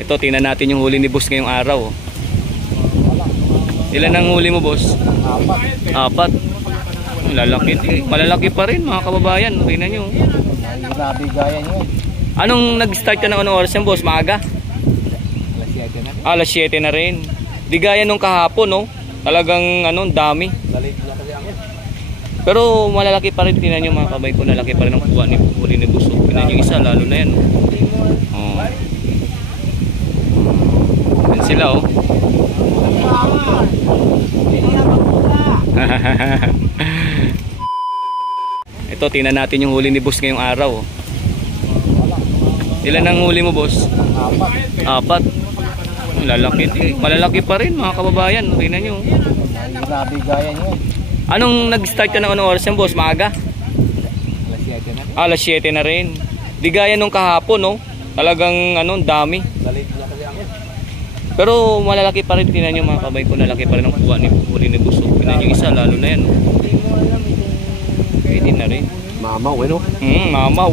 Ito, tingnan natin yung huli ni boss ngayong araw. Ilan ang huli mo, boss? Apat. Lalaki. Malalaki pa rin mga kababayan. Tingnan nyo. Grabe gaya nyo. Anong nag-start ka ng anong oras yan, boss? Maaga? Alas 7 na rin. Di gaya nung kahapon, no? Talagang dami. Pero malalaki pa rin. Tingnan nyo mga kababayan ko. Lalaki pa rin ang kuha ni huli ni boss. Tingnan nyo isa, lalo na yan. Oh. Yan sila, oh. Ito, tingnan natin yung huli ni boss ngayong araw. Ilan ang huli mo, boss? Apat. Lalaki. Malalaki pa rin mga kababayan. Tingnan nyo. Grabe gaya nyo. Anong nag-start ka ng anong oras yan, boss? Maaga? Alas 7 na rin. Di gaya nung kahapon, no? Talagang dami. Pero malalaki pa rin. Tingnan nyo mga kababayan ko. Lalaki pa rin ang kuha ni huli ni boss. Tingnan nyo isa, lalo na yan, no? Pwede na rin. Mamaw, ano? Mamaw.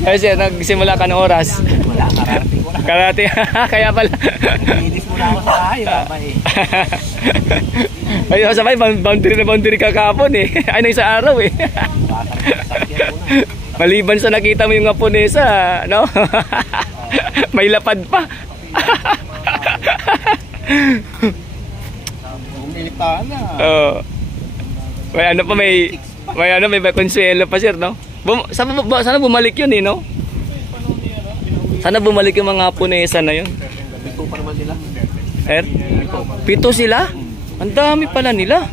Kasi nagsimula ka ng oras. Wala, karating ko na. Karate. Kaya pala. Nagidis mo na ako sa kayo, babay. Ayun, sabay, boundary ka kahapon eh. Ano yung sa araw eh. Maliban sa nakita mo yung Haponesa, no? May lapad pa. Umilitaan na. Oo. May konsuelo pa, sir, no? Sana bumalik yun eh, no? Sana bumalik yung mga Haponesa na yun. Pito pa naman sila. Pito sila? Ang dami pala nila.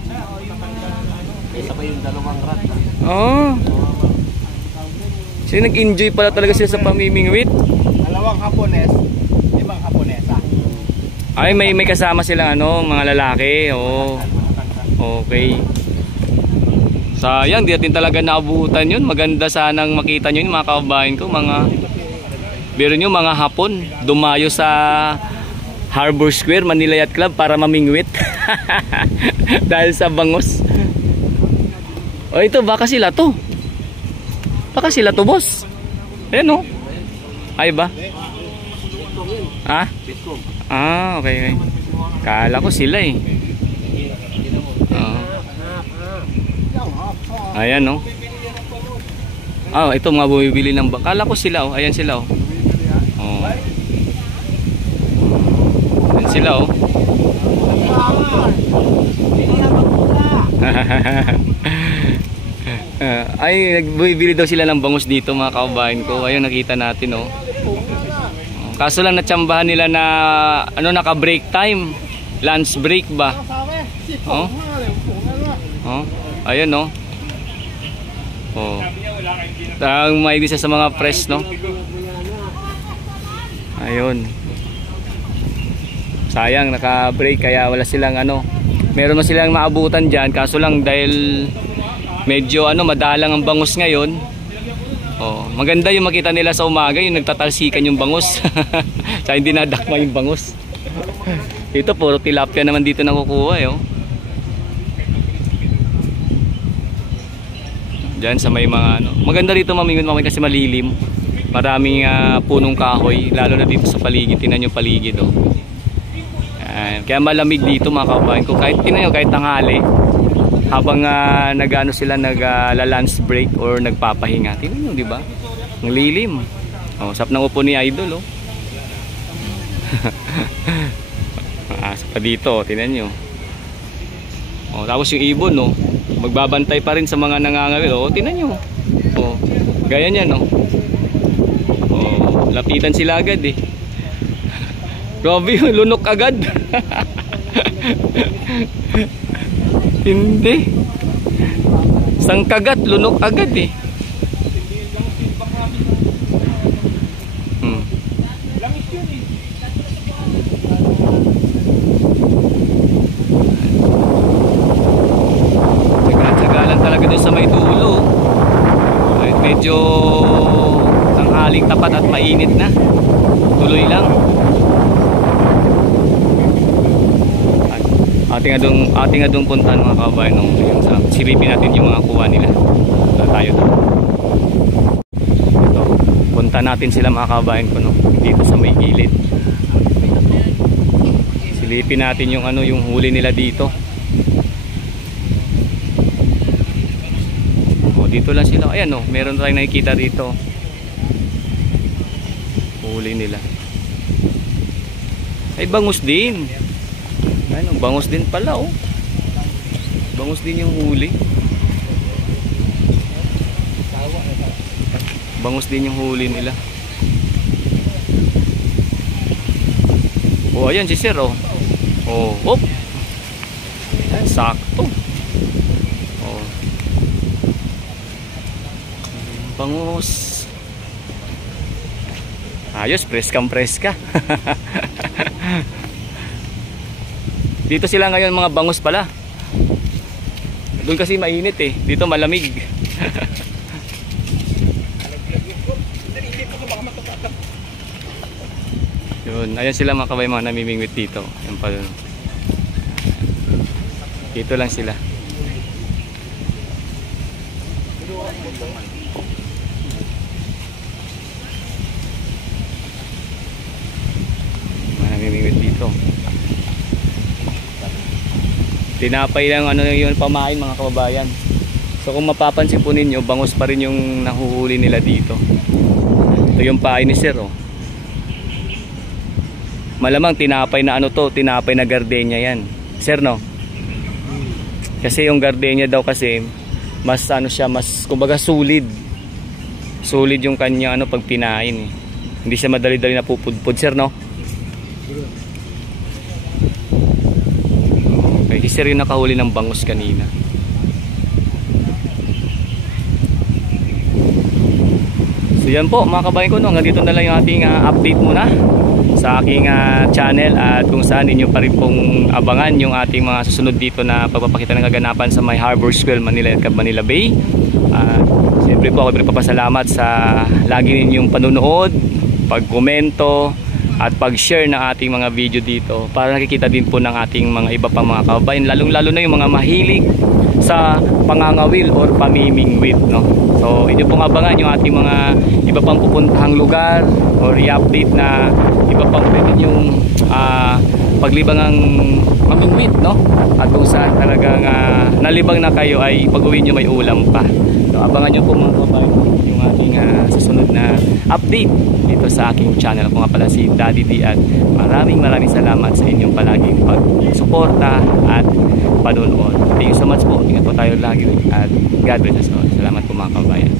Isa pa yung dalawang rat. Oo. So nag-enjoy pala talaga sila sa pamimingwit. Dalawang Hapones, 5 Haponesa. Ay, may kasama silang mga lalaki. Oo. Okay. Sayang, di natin talaga naabutan yun. Maganda sanang makita nyo yun mga kababayan ko. Biro nyo, mga Hapon dumayo sa Harbor Square, Manila Yacht Club para mamingwit. Dahil sa bangus. O ito, baka sila to. Baka sila to, boss. Ayan, o. Ay ba? Ha? Okay. Kala ko sila eh. Ayan, no? Ito mga bumibili ng kala ko sila, oh. Ayan sila, oh. Ayan sila, oh. Ay, nagbibili daw sila ng bangus dito mga kababayan ko. Ayun, nakita natin, oh. Kaso lang natsambahan nila na naka-break time. Lunch break ba? Ayun, no? Ang may isa sa mga press, no? Ayun. Sayang, naka-break kaya wala silang meron na silang maabutan dyan. Kaso lang dahil medyo madalang ang bangus ngayon. Maganda yung makita nila sa umaga, yung nagtatalsikan yung bangus. Sa hindi nadakma yung bangus. Ito puro tilapia naman dito nakukuha, eh, oh. Diyan sa may mga maganda dito mamingwit kasi malilim. Maraming punong kahoy, lalo na dito sa paligid. Tingnan yung paligid, oh. Kaya malamig dito mga kababayan ko. Kahit tanghali, habang sila nag-lunch break or nagpapahinga. Tingnan nyo, di ba? Ang lilim. Sap ng upo ni Idol, oh. Maasa pa dito, tingnan nyo. Tapos yung ibon, no? Magbabantay pa rin sa mga nangangawil. Tingnan nyo. Gaya niyan, no? Lapitan sila agad, eh. Grabe, lunok agad. Hindi. Isang kagat, lunok agad, eh. Tagal-tagalan talaga doon sa may dulo. Medyo tanghaling tapat at mainit na. Tuloy lang. Ating adong puntahan mga kabayan, silipin natin yung mga kuha nila. Tayo doon. Ito, punta punta natin sila mga kabayan ko, no? Dito sa may gilid. Silipin natin yung ano, yung huli nila dito. O, dito lang sila. Ayan, no, meron tayong nakikita dito. Huli nila. Ay, bangus din. Ayun, bangus din pala, oh. Bangus din yung huli. Bangus din yung huli nila. Oh, ayan si sir, oh. Oh, hop. Ayan, sakto. Oh. Bangus. Ayos, preska. Dito sila ngayon, mga bangus pala. Doon kasi mainit eh. Dito malamig. Yun, ayan sila mga kabay, mga namimingwit dito. Yan pala. Dito lang sila. Mga namimingwit dito. Tinapay lang ano yun pamain mga kababayan. So kung mapapansin po ninyo, bangus pa rin yung nahuhuli nila dito. Ito yung pain ni sir, oh. Malamang tinapay na ano to, tinapay na gardenia yan. Sir, no? Kasi yung gardenia daw kasi mas ano siya, mas kumbaga sulid. Sulid yung kanya ano pag pinain eh. Hindi siya madali-dali napupudpud, sir, no? Okay, si sir yung nakahuli ng bangus kanina. So yan po mga kabayan ko, no? Hanggang dito na lang yung ating update muna sa aking channel, at kung saan ninyo pa rin pong abangan yung ating mga susunod dito na pagpapakita ng kaganapan sa may Harbor Square, Manila at Manila Bay. Siyempre po ako pinagpapasalamat sa lagi ninyong panunood, pagkomento at pag-share ng ating mga video dito, para nakikita din po ng ating mga iba pang mga kababayan, lalong-lalo na yung mga mahilig sa pangangawil or pamimingwit, no? So inyo pong abangan yung ating mga iba pang pupuntahang lugar or i-update na iba pang pwede yung paglibangang mamingwit, no? At kung saan talagang nalibang na kayo ay pag-uwi nyo may ulam pa. So abangan nyo po mga kababayan yung ating susunod na update dito sa aking channel. Ako nga pala si Daddy D, at maraming salamat sa inyong palaging pagsuporta at panunood. Thank you so much po. Ingat po tayo lagi at God bless us all. Salamat po mga kababayan.